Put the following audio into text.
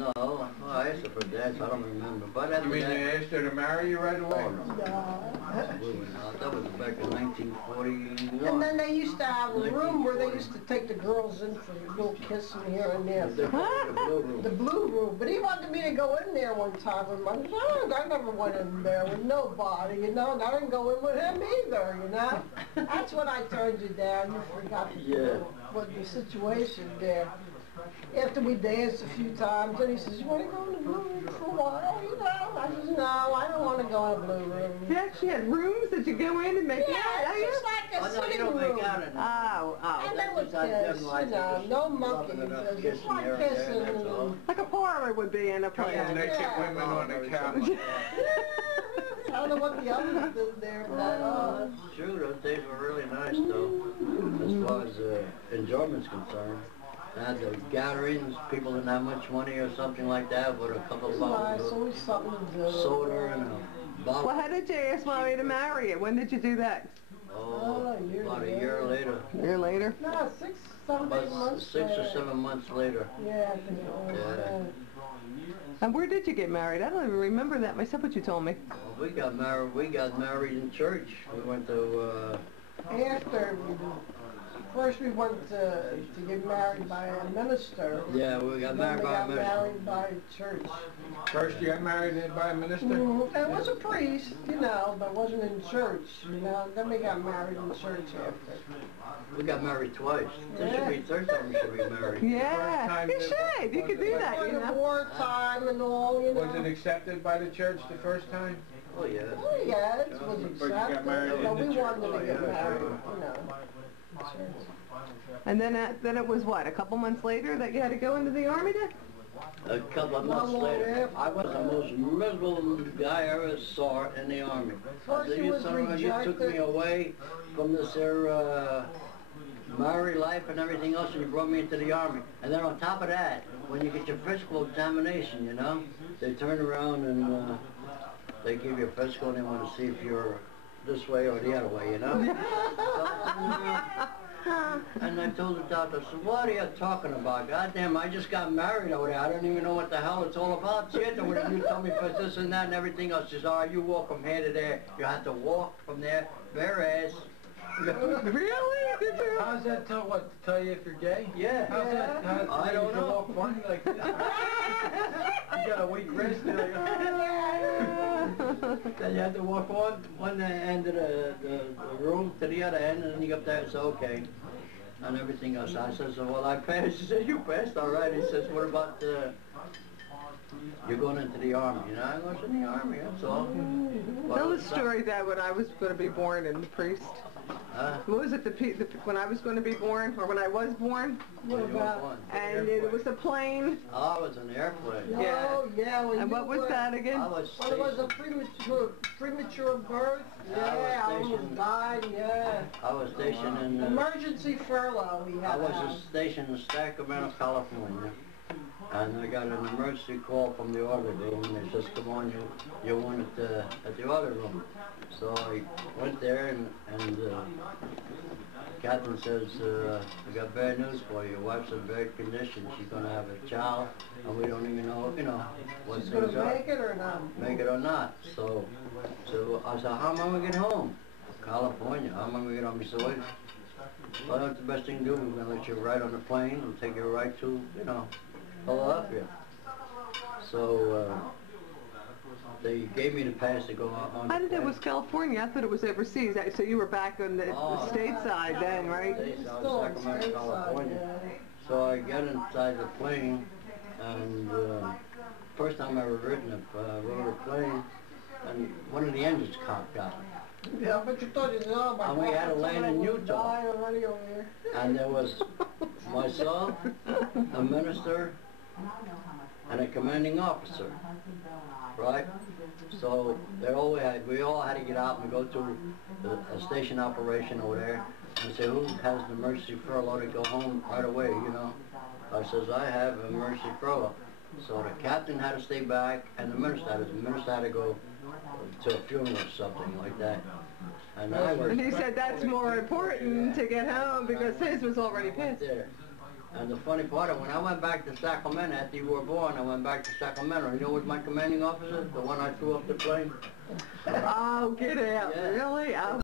No, well, I asked her for that, so I don't remember. But You mean you asked her to marry you right away? Oh, no. Absolutely not. That was back in 1941. And then they used to have a room where they used to take the girls in for a little kissing here and there. The blue room. The blue room. But he wanted me to go in there one time with my son. I never went in there with nobody, you know, and I didn't go in with him either, you know. That's when I turned you down. You forgot what the situation there. After we danced a few times, and he says, "You want to go in the blue room for a while?" You know, I says, "No, I don't want to go in the blue room." You actually had rooms that you go in and make out? Yeah, it's just like a sitting room. Make out in And they would kiss, you know, no monkeys. Just like kissing. Like a parlor would be in a place. Naked women on the couch. I don't know what the others did there, but True, those days were really nice, though, as far as enjoyment's concerned. And the gatherings, people didn't have much money or something like that, but a couple of bottles always something to do. soda and a bottle. Well, how did you ask Mommy to marry you? When did you do that? Oh, about a year later. A year later? No, 6, 7, 8 months 6 or 7 months later. Yeah, I think it was. Yeah. And where did you get married? I don't even remember that myself, what you told me. Well, we got married in church. We went to, After first we went to get married by a minister. yeah, we got married by a minister. Married by a church. First you got married by a minister? It was a priest, you know, but it wasn't in church, you know. Then we got married in church after. We got married twice. This should be third time we should be married. Yeah, you should. You could do that, you During the know. wartime and all, you know. Was it accepted by the church the first time? Oh, yeah. Oh, yeah, it was But you got accepted. married in But the we church. wanted to get Oh, yeah. married, you know. Church. And then it was what, a couple months later that you had to go into the Army then? A couple of months later, I was the most miserable guy I ever saw in the Army. First you was You took me rejected. away from this married life and everything else, and you brought me into the Army. And then on top of that, when you get your physical examination, you know, they turn around and they give you a physical and they want to see if you're this way or the other way, you know? And I told the doctor, I said, "What are you talking about? Goddamn, I just got married over there. I don't even know what the hell it's all about. Shit, and when you tell me for this and that and everything else, says, all right, you walk from here to there. You have to walk from there, bare ass." Really? Did you? How's that tell you if you're gay? Yeah. How's that? I don't know. You walk funny like this. You got a weak wrist. Then you had to walk one end of the room to the other end, and then you go up there and say, okay, and everything else. I says, well, I passed. He said, you passed, all right. He says, what about you're going into the Army? You know, I was in the Army, that's all. Tell the story that when I was going to be born and the priest. What was it, when I was going to be born, or when I was born? What about? And it was a plane. Oh, I was in the airplane. Yeah. Oh, yeah. When And you what was were- that again? I was When it was a premature birth? Yeah, I almost stationed. died, yeah. I was stationed in Emergency furlough we had. I was stationed in Sacramento, California, and I got an emergency call from the order room, and they says, "Come on, you want it at the order room." So I went there, and Captain says, "We got bad news for you. Your wife's in bad condition. She's going to have a child, and we don't even know, what She's things going to are. make it or not? Make it or not." So I said, "How am I going to get home?" California. How am I going to get home? He said, "Well, that's the best thing to do. We're going to let you ride on the plane and take you right to, Philadelphia." So they gave me the pass to go on. I did that was California. I thought it was overseas. So you were back on the stateside then, right? Sacramento, California. So I got inside the plane, and first time I ever rode a plane, and one of the engines cocked out. Yeah, but you thought you said, oh my God. And we had to land in Utah. Die already over here. And there was myself, a minister, and a commanding officer, right? So we all had to get out and go to a station operation over there and say, who has an emergency furlough to go home right away, I says, I have an emergency furlough. So the captain had to stay back, and the minister had to go to a funeral or something like that. And he said that's more important to get home because his was already right passed. there. And the funny part, when I went back to Sacramento after you were born, I went back to Sacramento. You know what was my commanding officer? The one I threw off the plane? Oh, get out. Yeah. Really? Oh.